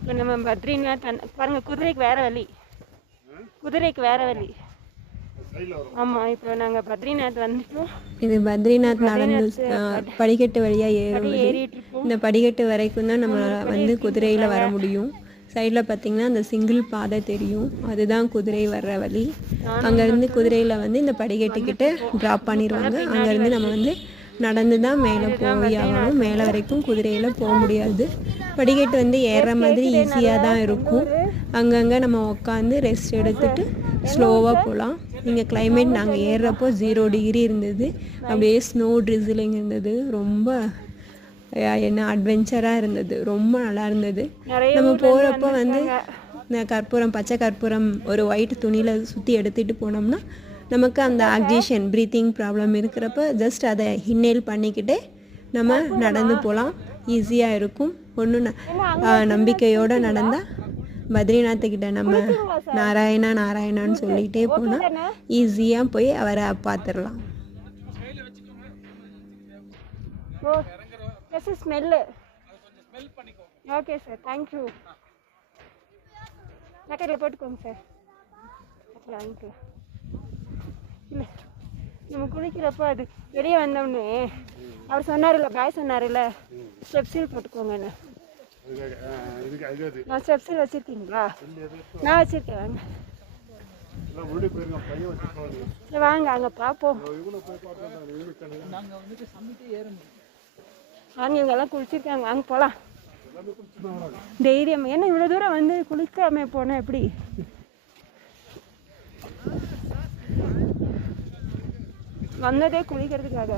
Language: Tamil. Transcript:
இப்போ நம்ம பத்ரிநாத் பாருங்கள், குதிரைக்கு வேறு வழி, குதிரைக்கு வேறு வழி. ஆமாம், இப்போ நாங்கள் பத்ரிநாத் வந்துட்டோம். இது பத்ரிநாத் நடந்து படிக்கட்டு வழியாக ஏறிட்டு இருக்கோம். இந்த படிக்கட்டு வரைக்கும் தான் நம்ம வந்து குதிரையில் வர முடியும். சைடில் பார்த்திங்கன்னா அந்த சிங்கிள் பாதை தெரியும், அதுதான் குதிரை வர்ற வழி. அங்கேருந்து குதிரையில் வந்து இந்த படிக்கட்டுக்கிட்ட ட்ராப் பண்ணிடுவாங்க. அங்கேருந்து நம்ம வந்து நடந்து தான் மேலே போய் ஆகணும். மேலே வரைக்கும் குதிரையில் போக முடியாது. படிக்கட்டு வந்து ஏறுற மாதிரி ஈஸியாக தான் இருக்கும். அங்கங்கே நம்ம உட்காந்து ரெஸ்ட் எடுத்துகிட்டு ஸ்லோவாக போகலாம். இங்கே கிளைமேட் நாங்கள் ஏறுறப்போ 0 டிகிரி இருந்தது. அப்படியே ஸ்னோ ட்ரிசிலிங் இருந்தது. ரொம்ப என்ன அட்வென்ச்சராக இருந்தது, ரொம்ப நல்லா இருந்தது. நம்ம போகிறப்போ வந்து இந்த கற்பூரம், பச்சை கற்பூரம் ஒரு ஒயிட் துணியில் சுற்றி எடுத்துகிட்டு போனோம்னா நமக்கு அந்த ஆக்சிஜன் ப்ரீத்திங் ப்ராப்ளம் இருக்கிறப்ப ஜஸ்ட் அதை இன்ஹேல் பண்ணிக்கிட்டே நம்ம நடந்து போகலாம். ஈஸியாக இருக்கும். ஒன்றும் நம்பிக்கையோடு நடந்தால் பத்ரிநாத்துக்கிட்ட நம்ம நாராயணா நாராயணான்னு சொல்லிகிட்டே போனால் ஈஸியாக போய் அவரை பார்த்துடலாம். Smell okay sir, thank you. பேக்கெட்டில் போட்டுக்கோங்க சார். தேங்க்யூ. இல்லை, நம்ம குளிக்கிறப்போ அது வெளியே வந்தோடனே அவர் சொன்னார்ல, பாய் சொன்னார்ல, ஸ்டெப்ஸில் போட்டுக்கோங்கன்னு. நான் ஸ்டெப்ஸில் வச்சுருக்கீங்களா? நான் வச்சுருக்கேன். வாங்க வாங்க, அங்கே பார்ப்போம். வாங்க, இவங்கெல்லாம் குளிச்சிருக்காங்க, அங்கே போகலாம். தைரியம், ஏன்னா இவ்வளோ தூரம் வந்து குளிக்காம போனால் எப்படி? வந்ததே குளிக்கிறதுக்காக.